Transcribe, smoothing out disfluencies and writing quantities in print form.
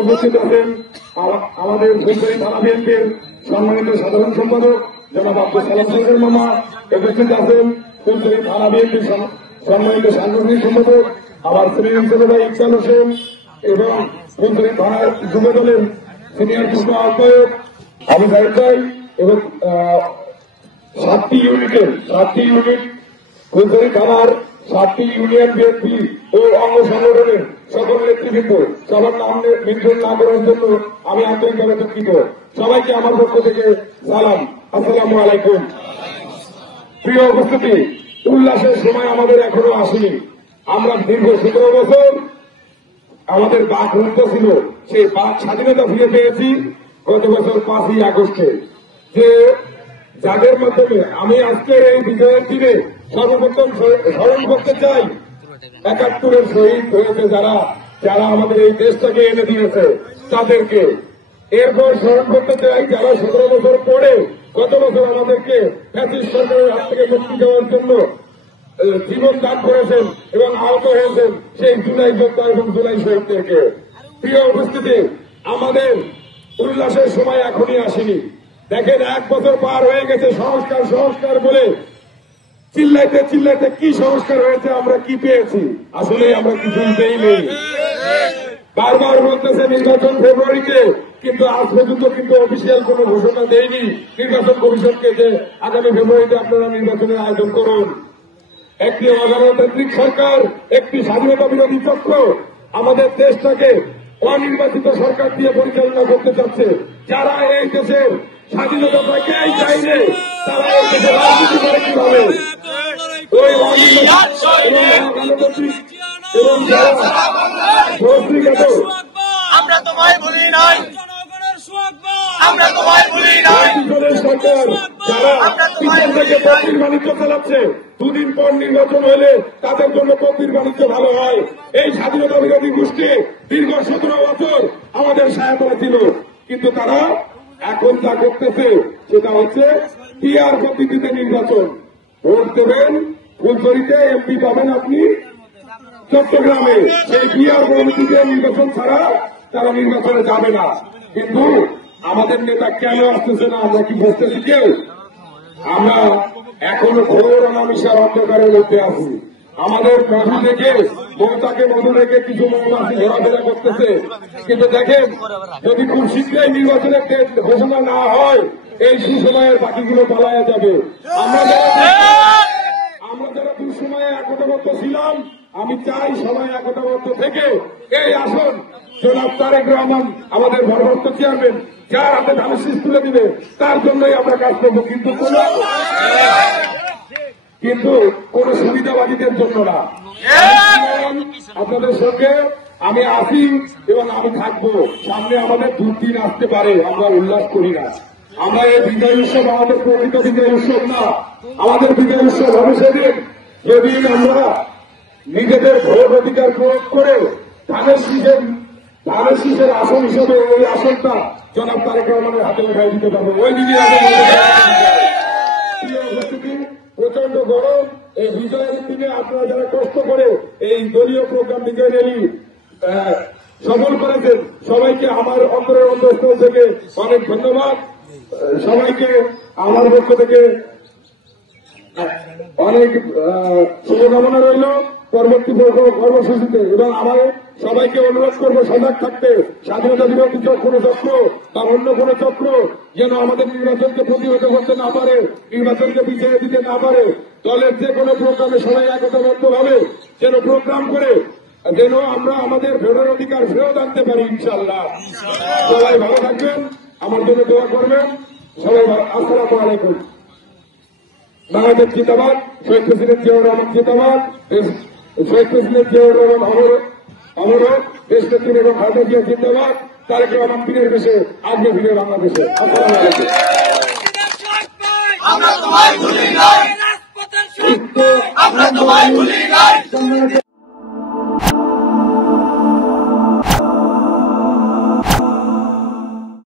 উপস্থিত আছেন আমাদের ফুলবাড়ী থানা বিএনপির সম্মানিত সাধারণ সম্পাদক জনাব আব্দুল সালাম সরকার মামা। উপস্থিত আছেন ফুলবাড়ী থানা বিএনপির সম্মানিত সাংগঠনিক সম্পাদক আমার সিনিয়র ভাই ইকবাল হোসেন এবং ফুলবাড়ী থানার যুব দলের সিনিয়র যুগ্ম আহ্বায়ক আবু সাহেব ভাই এবং 7টি ইউনিট ফুলবাড়ী থানার 7টি ইউনিয়ন বিএনপি ও অঙ্গ সংগঠনের সকল নেতৃবৃন্দ সবার নাম মেনশন না করার জন্য আমি আন্তরিকভাবে দুঃখিত। সবাইকে আমার পক্ষ থেকে সালাম, আসসালামু আলাইকুম। প্রিয় উপস্থিতি, উল্লাসের সময় আমাদের এখনো আসেনি। আমরা দীর্ঘ 17 বছর আমাদের বাক রুদ্ধ ছিল, সেই বাক স্বাধীনতা ফিরে পেয়েছি গত বছর 5ই আগস্টে। যে যাদের মাধ্যমে আমি আজকের এই বিজয়ের দিনে সর্বপ্রথম স্মরণ করতে চাই 71-এর শহীদ হয়েছে যারা আমাদের এই দেশটাকে এনে দিয়েছে তাদেরকে। এরপর স্মরণ করতে চাই যারা 17 বছর পরে গত বছর আমাদেরকে ফ্যাসিস্ট সরকারের হাত থেকে মুক্তি দেওয়ার জন্য জীবন দান করেছেন এবং আহত হয়েছেন সেই জুলাই যোদ্ধা এবং জুলাই শহীদদেরকে। প্রিয় উপস্থিতি, আমাদের উল্লাসের সময় এখনই আসেনি। দেখেন 1 বছর পার হয়ে গেছে সংস্কার বলে চিল্লাইতে কি সংস্কার হয়েছে, আমরা কি পেয়েছি? আসলে আমরা কিছুই পেই নেই। বারবার বলতেছে নির্বাচন ফেব্রুয়ারিতে, কিন্তু আজ পর্যন্ত কিন্তু অফিসিয়াল কোন ঘোষণা দেয়নি নির্বাচন কমিশনকে যে আগামী ফেব্রুয়ারিতে আপনারা নির্বাচনের আয়োজন করুন। একটি অগণতান্ত্রিক সরকার, একটি স্বাধীনতা বিরোধী চক্র আমাদের দেশটাকে অনির্বাচিত সরকার দিয়ে পরিচালনা করতে চাচ্ছে। যারা এই দেশের স্বাধীনতাকেই চাইছে তারা এই দেশে রাজনীতি করে কিভাবে? ওই অনির্বাচিত এবং যারা আমরা তোমায় ভুলি নাই, আমরা তোমায় ভুলি নাই। সরকার যারা পিছন থেকে বন্দির বাণিজ্য চালাচ্ছে, 2 দিন পর নির্বাচন হলে তাদের জন্য বন্দির বাণিজ্য ভালো হয়। এই স্বাধীনতা বিরোধী গোষ্ঠী দীর্ঘ 17 বছর আমাদের সহায়তা ছিল, কিন্তু তারা এখন যা করতেছে সেটা হচ্ছে পিআর পদ্ধতিতে নির্বাচন। ভোট দেবেন ফুলবাড়ীতে, এমপি পাবেন আপনি চট্টগ্রামে, সেই পিআর পদ্ধতিতে নির্বাচন ছাড়া তারা নির্বাচনে যাবে না। কিন্তু আমাদের নেতা কেন আসতেছে না আমরা কি বুঝতেছি কেউ? আমরা এখনো ঘোর অনামিশার অন্ধকারের মধ্যে আছি। আমাদের মধু রেখে কিছু মৌমাছি ঘোরাফেরা করতেছে, কিন্তু দেখেন যদি খুব শীঘ্রই নির্বাচনের ঘোষণা না হয় এই সুসময়ের বাকিগুলো পালায়া যাবে। আমরা যারা দুঃসময়ে একতাবদ্ধ ছিলাম, আমি চাই সবাই একতাবদ্ধ থেকে এই আসন জনাব তারেক রহমান আমাদের ভারপ্রাপ্ত চেয়ারম্যান যার হাতে ধানের শীষ তুলে দিবে তার জন্যই আমরা কাজ করবো, কিন্তু কোন সুবিধাবাদীদের জন্য না। আপনাদের সঙ্গে আমি আছি এবং আমি থাকবো। সামনে আমাদের দুর্দিন আসতে পারে, আমরা উল্লাস করি না। আমরা এই বিজয় উৎসব আমাদের প্রকৃত বিজয় উৎসব না। আমাদের বিজয় উৎসব হবে সেদিন যেদিন আমরা নিজেদের ভোট অধিকার প্রয়োগ করে ধানের শীষের আসন হিসেবে ওই আসনটা জনাব তারেক রহমানের হাতে উঠাই দিতে পারবো। ওই দিকে প্রচন্ড গরম, এই বিজয়ের দিনে আপনারা যারা কষ্ট করে এই দলীয় প্রোগ্রাম বিজয় র্যালি সফল করেছেন সবাইকে আমার অন্তরের অন্তঃস্থল থেকে অনেক ধন্যবাদ। সবাইকে আমার পক্ষ থেকে অনেক শুভকামনা রইল পরবর্তী কর্মসূচিতে। এবং আমার সবাইকে অনুরোধ করবো সজাগ থাকতে, স্বাধীনতা বিরোধী কোন চক্র বা অন্য কোন চক্র যেন আমাদের নির্বাচনকে প্রতিহত করতে না পারে, নির্বাচনকে পিছিয়ে দিতে না পারে। দলের যে কোনো প্রোগ্রামে সবাই একতাবদ্ধভাবে যেন প্রোগ্রাম করে যেন আমরা আমাদের ভোটের অধিকার ফেরত আনতে পারি ইনশাআল্লাহ। সবাই ভালো থাকবেন, আমার জন্য দোয়া করবেন। সবাই আসসালামু আলাইকুম। বাংলাদেশ জিন্দাবাদ, শহীদ প্রেসিডেন্ট জিয়াউর রহমান জিন্দাবাদ, শহীদ প্রেসিডেন্ট জিয়াউর রহমান অমর, দেশ নেত্রী বেগম খালেদা জিয়া জিন্দাবাদ, তারেক রহমান পীরের দেশে আগে ফিরে বাংলাদেশে। আসসালামু আলাইকুম। আমরা তোমায় ভুলি নাই।